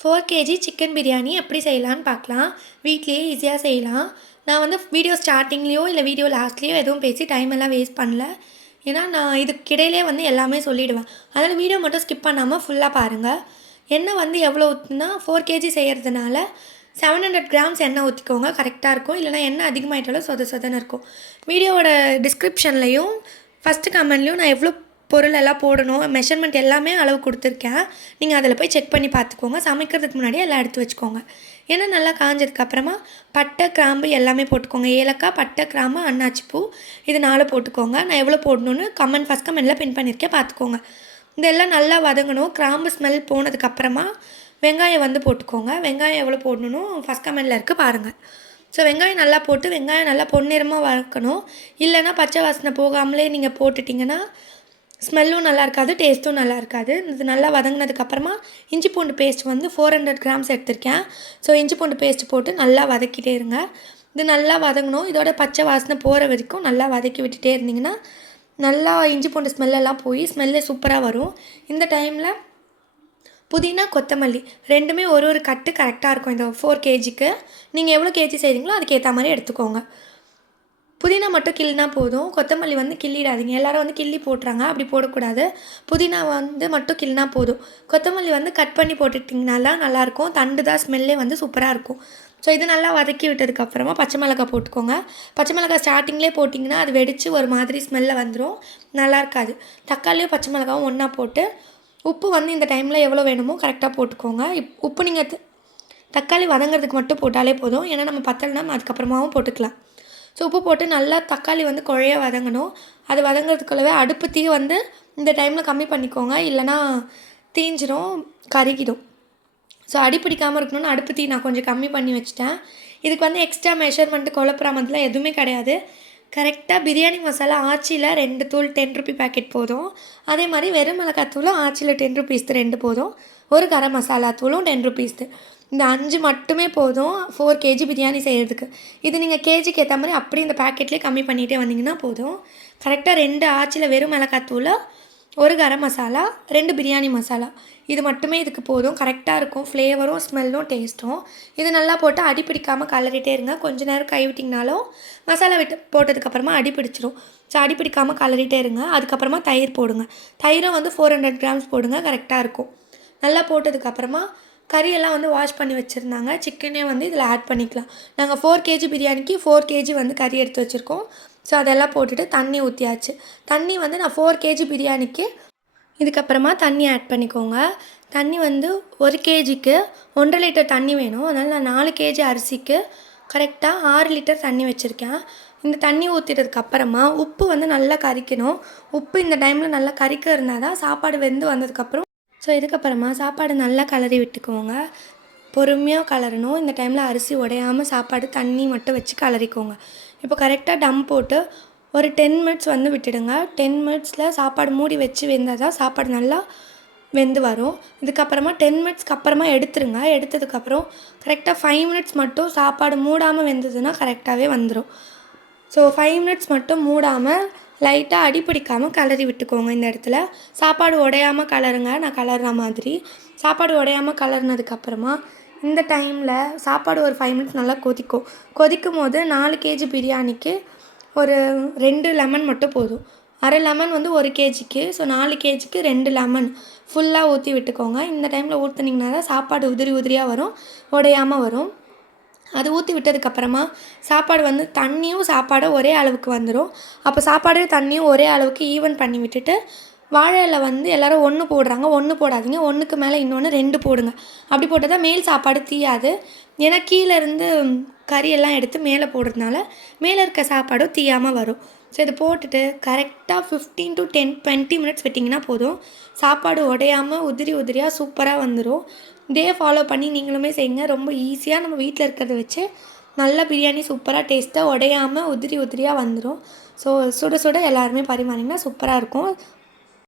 4 KG chicken biryani எப்படி செய்யலான்னு பார்க்கலாம். வீட்லேயே ஈஸியாக செய்யலாம். நான் வந்து வீடியோ ஸ்டார்ட்டிங்லேயோ இல்லை வீடியோ லாஸ்ட்லேயோ எதுவும் பேசி டைம் எல்லாம் வேஸ்ட் பண்ணல. ஏன்னா நான் இதுக்கிடையிலே வந்து எல்லாமே சொல்லிவிடுவேன். அதனால் வீடியோ மட்டும் ஸ்கிப் பண்ணாமல் ஃபுல்லாக பாருங்கள். எண்ணெய் வந்து எவ்வளோ ஊற்றுனா 4 கேஜி செய்கிறதுனால 700 கிராம்ஸ் எண்ணெய் ஊற்றிக்கோங்க, கரெக்டாக இருக்கும். இல்லைனா எண்ணெய் அதிகமாகிட்டாலும் சொதன்னு இருக்கும். வீடியோவோட டிஸ்கிரிப்ஷன்லையும் ஃபஸ்ட்டு கமெண்ட்லேயும் நான் எவ்வளோ பொருள் எல்லாம் போடணும், மெஷர்மெண்ட் எல்லாமே அளவு கொடுத்துருக்கேன். நீங்கள் அதில் போய் செக் பண்ணி பார்த்துக்கோங்க. சமைக்கிறதுக்கு முன்னாடியே எல்லாம் எடுத்து வச்சுக்கோங்க. ஏன்னா நல்லா காஞ்சதுக்கப்புறமா பட்டை, கிராம்பு எல்லாமே போட்டுக்கோங்க. ஏலக்காய், பட்டை, கிராம்பு, அன்னாச்சிப்பூ இது 4 போட்டுக்கோங்க. நான் எவ்வளோ போடணுன்னு ஃபஸ்ட் கமெண்டில் பின் பண்ணியிருக்கேன், பார்த்துக்கோங்க. இதெல்லாம் நல்லா வதங்கணும். கிராம்பு ஸ்மெல் போனதுக்கப்புறமா வெங்காயம் வந்து போட்டுக்கோங்க. வெங்காயம் எவ்வளோ போடணுன்னு ஃபஸ்ட் கமெண்டில் இருக்குது, பாருங்கள். ஸோ வெங்காயம் நல்லா போட்டு வெங்காயம் நல்லா பொன்னிறமாக வதக்கணும். இல்லைனா பச்சை வாசனை போகாமலே நீங்கள் போட்டுட்டிங்கன்னா ஸ்மெல்லும் நல்லா இருக்காது, டேஸ்ட்டும் நல்லா இருக்காது. இது நல்லா வதங்கினதுக்கப்புறமா இஞ்சி பூண்டு பேஸ்ட் வந்து 400 கிராம்ஸ் எடுத்திருக்கேன். ஸோ இஞ்சி பூண்டு பேஸ்ட் போட்டு நல்லா வதக்கிட்டே இருங்க. இது நல்லா வதங்கணும். இதோட பச்சை வாசனை போகிற வரைக்கும் நல்லா வதக்கி விட்டுட்டே இருந்தீங்கன்னா நல்லா இஞ்சி பூண்டு ஸ்மெல்லெல்லாம் போய் ஸ்மெல்லே சூப்பராக வரும். இந்த டைமில் புதினா, கொத்தமல்லி ரெண்டுமே ஒரு கட்டு கரெக்டாக இருக்கும். இந்த 4 கேஜிக்கு நீங்கள் எவ்வளோ கேஜி செய்கிறீங்களோ அதுக்கேற்ற மாதிரி எடுத்துக்கோங்க. புதினா மட்டும் கிள்ளினா போதும். கொத்தமல்லி வந்து கிள்ளிடாதீங்க. எல்லோரும் வந்து கிள்ளி போட்டுறாங்க, அப்படி போடக்கூடாது. புதினா வந்து மட்டும் கிள்ளினா போதும். கொத்தமல்லி வந்து கட் பண்ணி போட்டுட்டிங்கனால நல்லாயிருக்கும். தண்டு தான் ஸ்மெல்லே வந்து சூப்பராக இருக்கும். ஸோ இது நல்லா வதக்கி விட்டதுக்கப்புறமா பச்சை மிளகாய் போட்டுக்கோங்க. பச்சை மிளகாய் ஸ்டார்டிங்லேயே போட்டிங்கன்னா அது வெடித்து ஒரு மாதிரி ஸ்மெல்லில் வந்துடும், நல்லா இருக்காது. தக்காளியும் பச்சை மிளகாவும் ஒன்றா போட்டு உப்பு வந்து இந்த டைமில் எவ்வளோ வேணுமோ கரெக்டாக போட்டுக்கோங்க. உப்பு நீங்கள் தக்காளி வதங்கிறதுக்கு மட்டும் போட்டாலே போதும். ஏன்னா நம்ம பத்தலைனா அதுக்கப்புறமாவும் போட்டுக்கலாம். ஸோ உப்பு போட்டு நல்லா தக்காளி வந்து குழைய வதங்கணும். அது வதங்கிறதுக்குள்ளவே அடுப்பு தீ வந்து இந்த டைமில் கம்மி பண்ணிக்கோங்க, இல்லைனா தீஞ்சிரும், கருகிடும். ஸோ அடி பிடிக்காமல் இருக்கணும்னு அடுப்பு தீ நான் கொஞ்சம் கம்மி பண்ணி வச்சுட்டேன். இதுக்கு வந்து எக்ஸ்ட்ரா மெஷர்மெண்ட்டு குழப்பறாமலாம் எதுவுமே கிடையாது. கரெக்டாக பிரியாணி மசாலா ஆச்சியில் 2 தூள் 10 ரூபி பேக்கெட் போதும். அதே மாதிரி வெறும் மிளகாய் தூளும் ஆச்சியில் 10 ருபீஸ் 2 போதும். ஒரு கரம் மசாலா தூளும் 10 ருபீஸ். இந்த 5 மட்டுமே போதும் 4 கேஜி பிரியாணி செய்கிறதுக்கு. இது நீங்கள் கேஜிக்கு ஏற்ற மாதிரி அப்படி இந்த பேக்கெட்லேயே கம்மி பண்ணிகிட்டே வந்தீங்கன்னா போதும். கரெக்டாக 2 ஆச்சியில் வெறும் மிளகாய் தூள், ஒரு கரம் மசாலா, 2 பிரியாணி மசாலா, இது மட்டுமே இதுக்கு போதும். கரெக்டாக இருக்கும் ஃப்ளேவரும் ஸ்மெல்லும் டேஸ்ட்டும். இது நல்லா போட்டு அடி பிடிக்காமல் கலரிட்டே இருங்க. கொஞ்சம் நேரம் கை விட்டிங்கனாலும் மசாலா போட்டதுக்கப்புறமா அடி பிடிச்சிரும். ஸோ அடி பிடிக்காமல் கலரிட்டே இருங்க. அதுக்கப்புறமா தயிர் போடுங்க. தயிரும் வந்து 400 கிராம்ஸ் போடுங்க, கரெக்டாக இருக்கும். நல்லா போட்டதுக்கப்புறமா கறியெல்லாம் வந்து வாஷ் பண்ணி வச்சுருந்தாங்க. சிக்கனே வந்து இதில் ஆட் பண்ணிக்கலாம். நாங்கள் 4 கேஜி பிரியாணிக்கு 4 கேஜி வந்து கறி எடுத்து வச்சுருக்கோம். ஸோ அதெல்லாம் போட்டுட்டு தண்ணி ஊற்றியாச்சு. தண்ணி வந்து நான் 4 கேஜி பிரியாணிக்கு இதுக்கப்புறமா தண்ணி ஆட் பண்ணிக்கோங்க. தண்ணி வந்து 1 கேஜிக்கு 1.5 லிட்டர் தண்ணி வேணும். அதனால் நான் 4 கேஜி அரிசிக்கு கரெக்டாக 6 லிட்டர் தண்ணி வச்சுருக்கேன். இந்த தண்ணி ஊற்றிட்டதுக்கப்புறமா உப்பு வந்து நல்லா கரிக்கணும். உப்பு இந்த டைமில் நல்லா கரிக்க இருந்தால் தான் சாப்பாடு வெந்து வந்ததுக்கப்புறம். ஸோ இதுக்கப்புறமா சாப்பாடு நல்லா கலரி விட்டுக்கோங்க. பொறுமையாக கலரணும். இந்த டைமில் அரிசி உடையாமல் சாப்பாடு தண்ணி மட்டும் வச்சு கலரிக்கோங்க. இப்போ கரெக்டாக டம் போட்டு ஒரு 10 மினிட்ஸ் வந்து விட்டுடுங்க. 10 மினிட்ஸில் சாப்பாடு மூடி வச்சு வெந்தால் தான் சாப்பாடு நல்லா வெந்து வரும். இதுக்கப்புறமா 10 மினிட்ஸ்க்கு அப்புறமா எடுத்துருங்க. எடுத்ததுக்கப்புறம் கரெக்டாக 5 மினிட்ஸ் மட்டும் சாப்பாடு மூடாமல் வெந்ததுன்னா கரெக்டாகவே வந்துடும். ஸோ 5 மினிட்ஸ் மட்டும் மூடாமல் லைட்டாக அடி பிடிக்காமல் கலரி விட்டுக்கோங்க. இந்த இடத்துல சாப்பாடு உடையாமல் கலருங்க. நான் கலர்ற மாதிரி சாப்பாடு உடையாமல் கலர்னதுக்கப்புறமா இந்த டைமில் சாப்பாடு ஒரு 5 மினிட்ஸ் நல்லா கொதிக்கும் போது 4 கேஜி பிரியாணிக்கு ஒரு 2 லெமன் மட்டும் போதும். அரை லெமன் வந்து 1 கேஜிக்கு. ஸோ 4 கேஜிக்கு 2 லெமன் ஃபுல்லாக ஊற்றி விட்டுக்கோங்க. இந்த டைமில் ஊற்றுனீங்கன்னா தான் சாப்பாடு உதிரியாக வரும், உடையாமல் வரும். அது ஊற்றி விட்டதுக்கப்புறமா சாப்பாடு வந்து தண்ணியும் சாப்பாடும் ஒரே அளவுக்கு வந்துடும். அப்போ சாப்பாடும் தண்ணியும் ஒரே அளவுக்கு ஈவன் பண்ணி விட்டுட்டு வாழை இலை வந்து எல்லோரும் 1 போடுறாங்க. 1 போடாதீங்க, 1க்கு மேலே இன்னொன்று 2 போடுங்க. அப்படி போட்டால் தான் மேல் சாப்பாடு தீயாது. ஏன்னா கீழேருந்து கறியெல்லாம் எடுத்து மேலே போடுறதுனால மேலே இருக்க சாப்பாடும் தீயாமல் வரும். ஸோ இது போட்டுட்டு கரெக்டாக 15 to 20 மினிட்ஸ் விட்டிங்கன்னா போதும். சாப்பாடு உடையாமல் உதிரியாக சூப்பராக வந்துடும். இதே ஃபாலோ பண்ணி நீங்களுமே செய்யுங்க. ரொம்ப ஈஸியாக நம்ம வீட்டில் இருக்கிறத வச்சு நல்லா பிரியாணி சூப்பராக டேஸ்ட்டாக உடையாமல் உதிரியாக வந்துடும். ஸோ சுட சுட எல்லாருமே பரிமாறிங்கன்னா சூப்பராக இருக்கும்.